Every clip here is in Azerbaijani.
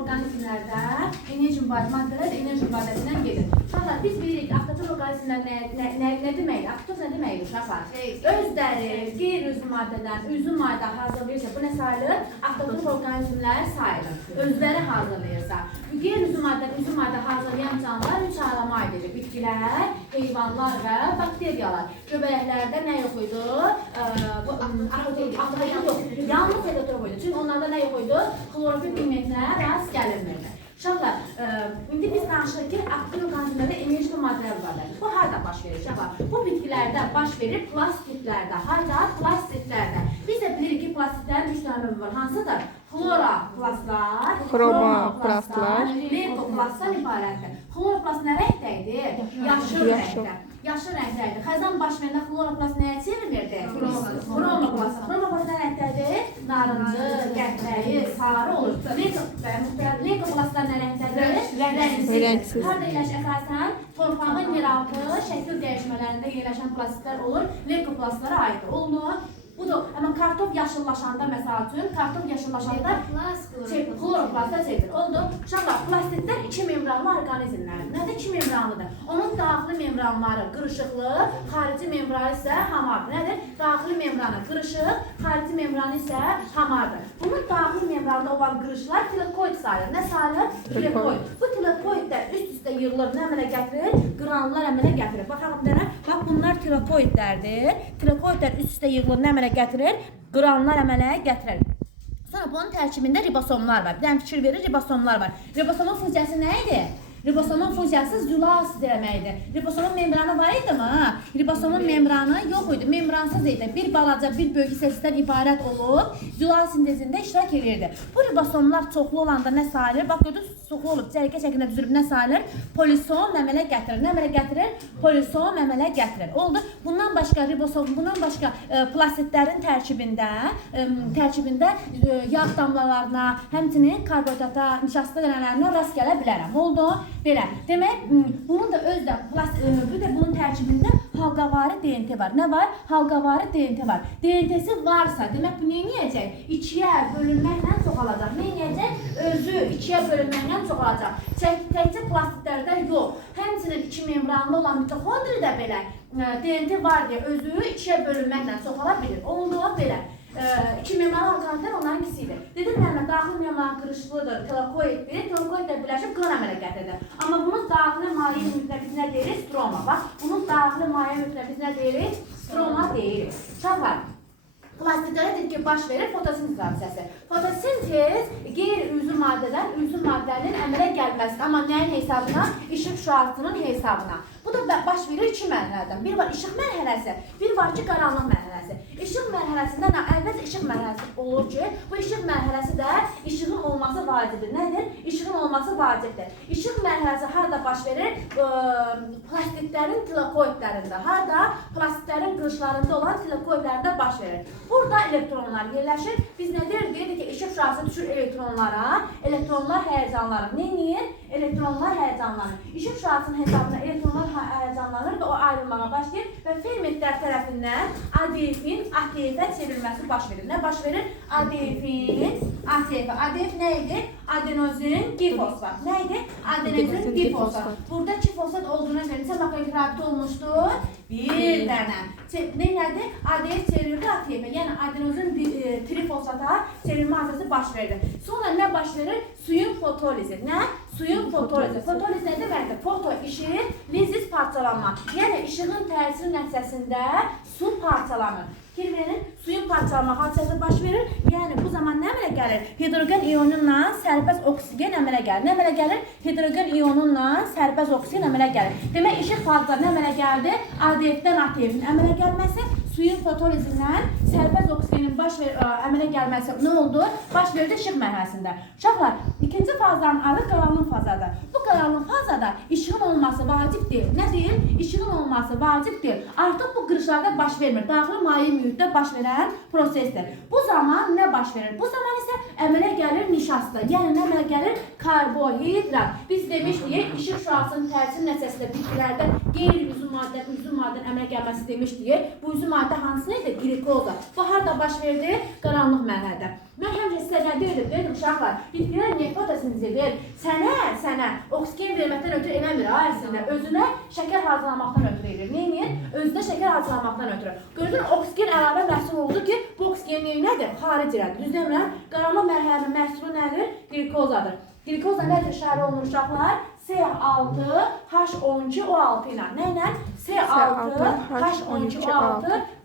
orqanizmlərdə enerji mübadilə maddələr də enerji mübadiləsindən gedir. Uşaqlar, biz bilirik ki, avtotrof orqanizmlər nə deməkdir? Avtotrof nə deməkdir uşaqlar? Özləri qeyri-üzvü maddədən üzvü maddə hazırlayırsa, bu nə sayılır? Avtotrof orqanizmlər sayılır. Özləri hazırlayırsa. Qeyri-üzvü maddədən üzvü maddə hazırlayan canlılar üç aləmə aid edir. Bitkilər, heyvanlar və bakteriyalar. Göbələklərdə nə yox idi? Avtotrof yox. Yalnız heterotrof idi. Çünki onlarda nə yox idi? Klorofil pigmentinə rast gəlinmirdi. Uşaqlar, indi biz danışırıq ki, aktiv orqanizmlərdə enerji maddələr var. Bu harada baş verir uşaqlar? Bu bitkilərdə baş verir plastitlərdə. Harada? Plastitlərdə. Biz də bilirik ki, plastitlərin üç dənə növü var. Hansıdır? Xloroplastlar, Xromoplastlar, leykoplastdan ibarətdir. Xloroplast nə rəngdəydi? Yaşıl rəngdə. Yaşıl rəngdəydi. Xəzan baş verəndə xloroplast nəyə çevrilirdi? Xromoplast. Xromoplast nə rəngdədir? Narıncı, qəhvəyi, sarı olur. Leykoplastlar nə rəngdədir? Rəngsiz. Harada yerləşən? Torpağın yeraltı şəkil dəyişmələrində yerləşən plastiklər olur. Leykoplastlara aiddir. Oldu. Budur, amma kartof yaşıllaşanda, məsəl üçün, kartof yaşıllaşanda xloroplasta çevirir. Oldu. Uşaqlar, plastitlər iki membranlı orqanizmlərdir. Nədir iki membranlıdır? Onun daxili membranları qırışıqlı, xarici membranı isə hamardır. Nədir? Daxili membranı qırışıq, xarici membranı isə hamardır. Bunun daxili membranda olan qırışlar tilakoid sayılır. Nə sayılır? Tilakoid. Bu tilakoidlər üst-üstə yığılır, nə əmələ gətirir? Qranullar əmələ gətirir. Baxaq bir dənə. Bax, bunlar tilakoidlərdir. Tilakoidlər üst-üstə yığılır, nə əmələ gətirir? Qranullar əmələ gətirir. Sonra bunun tərkibində ribosomlar var. Bir dənə fikir verir, ribosomlar var. Ribosomun funksiyası nə idi? Ribosomun funksiyası zülaz deməkdir. Ribosomun membranı var idi mi? Ribosomun membranı yox idi, membransız idi. Bir balaca, bir böyük hissəsindən ibarət olub, zülaz sintezində iştirak edirdi. Bu ribosomlar çoxlu olanda nə sayılır? Bax, gördünüz, çoxlu olub, cərgə şəklində düzülüb, nə sayılır? Polisom əmələ gətirir. Nə əmələ gətirir? Polisom əmələ gətirir. Oldu. Bundan başqa ribosom, bundan başqa plastitlərin tərkibində yağ damlalarına, həmçinin karbohidrata, nişasta dənələrinə rast gələ bilərəm. Oldu. Belə. Demək, bunun da özdə, bir də bunun tərkibində halqavari DNT var. Nə var? Halqavari DNT var. DNT-si varsa, demək, bu neyəcək? İkiyə bölünməklə çoxalacaq. Neyəcək? Özü ikiyə bölünməklə çoxalacaq. Təkcə plastitlərdə yox. Həmçinin iki membranlı olan mitoxondrida belə DNT var deyə özü ikiyə bölünməklə çoxala bilir. Oldu belə. İki membranlı orqanizmlər onların ikisidir. Dedim mənə, daxili membran qırışıqlıdır, tilakoiddir. Tilakoidlə birləşib qan əmələ gətirir. Amma bunun daxili maye mühitlə biz nə deyirik? Stroma. Bax, bunun daxili maye mühitlə biz nə deyirik? Stroma deyirik. Uşaqlar, plastitlərə ki, baş verir fotosintez hadisəsi. Fotosintez qeyri-üzvü maddədən üzvü maddənin əmələ gəlməsidir. Amma nəyin hesabına? İşıq şüasının hesabına. Bu da baş verir iki mərhələdən. Bir var işıq mərhələsi, bir var ki, qaranlıq mərhələsi. İşıq mərhələsində əvvəlcə işıq mərhələsi olur ki, bu işıq mərhələsi də işığın olması vacibdir. Nədir? İşığın olması vacibdir. İşıq mərhələsi harada baş verir? Plastitlərin tilakoidlərində. Harada? Plastitlərin qırışlarında olan tilakoidlərində baş verir. Burada elektronlar yerləşir. Biz nə deyir? Deyir ki, işıq şüası düşür elektronlara. Elektronlar həyəcanlanır. Neyini? Elektronlar həyəcanlanır. İşıq şüasının hesabına elektronlar həyəcanlanır və o ayrılmağa başlayır və fermentlər tərəfindən ADF-in ATF-ə çevrilməsi baş verir. Nə baş verir? ADF-in ATF. ADF nə idi? Adenozin difosfat. Nə idi? Adenozin difosfat. Burada ki fosfat olduğuna görə neçə bakteriya rabitə olmuşdur? Bir dənə. Nədir? ADF çevrildi ATF-ə. Yəni adenozin trifosfata çevrilmə hadisəsi baş verir. Sonra nə baş verir? Suyun fotolizi. Nə? Suyun fotolizi. Fotoliz nə deməkdir? Foto işıq, lizis parçalanma. Yəni işığın təsiri nəticəsində su parçalanır. Kirvenin suyun parçalanma hadisəsi baş verir. Yəni bu zaman nə əmələ gəlir? Hidrogen iyonunla sərbəst oksigen əmələ gəlir. Nə əmələ gəlir? Hidrogen iyonunla sərbəst oksigen əmələ gəlir. Demək, işıq fazla nə əmələ gəldi? ADF-dən ATF-in əmələ gəlməsi, suyun fotolizindən sərbəst oksigenin əmələ gəlməsi nə oldu? Baş verdi işıq mərhələsində. Uşaqlar, ikinci fazanın adı qaranlıq fazadır. Bu qaranlıq fazada işığın olması vacib deyil. Nə deyil? İşığın olması vacib deyil. Artıq bu qırışlarda baş vermir. Daxili maye mühitdə baş verən prosesdir. Bu zaman nə baş verir? Bu zaman isə əmələ gəlir nişasta. Yəni nə əmələ gəlir? Karbohidrat. Biz demişdik, işıq şüasının təsiri nəticəsində bitkilərdə qeyri-üzvü maddənin əmələ gəlməsi demişdik. Bu üzvü maddə hansı idi? Glikoza. Bu harada baş verdi? Qaranlıq mərhələdə. Mən həmişə sizə nə deyirdim uşaqlar, bitkilər niyə fotosintez edir? Sənə oksigen verməkdən ötürü eləmir ha əslində. Özünə şəkər hazırlamaqdan ötürü edir. Neyini? Özünə şəkər hazırlamaqdan ötürü. Gördün, oksigen əlavə məhsul oldu ki, bu oksigen nədir? Xaric elədir. Düz demirəm? Qaralma mərhələsinin məhsulu nədir? Glikozadır. Glikoza nədir işarə olunur uşaqlar? C6H12O6 ilə. Nə ilə? C6H12O6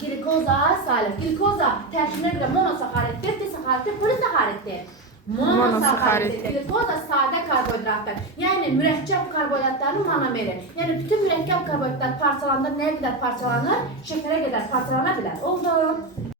glikoza salir. Glikoza tərkibinə görə monosaxariddir, disaxariddir, polisaxariddir. Monosaxariddir. Glikoza sadə karbohidratdır. Yəni mürəkkəb karbohidratların monomeri. Yəni bütün mürəkkəb karbohidratlar parçalananda nəyə qədər parçalanır? Şəkərə qədər parçalana bilər. Oldu.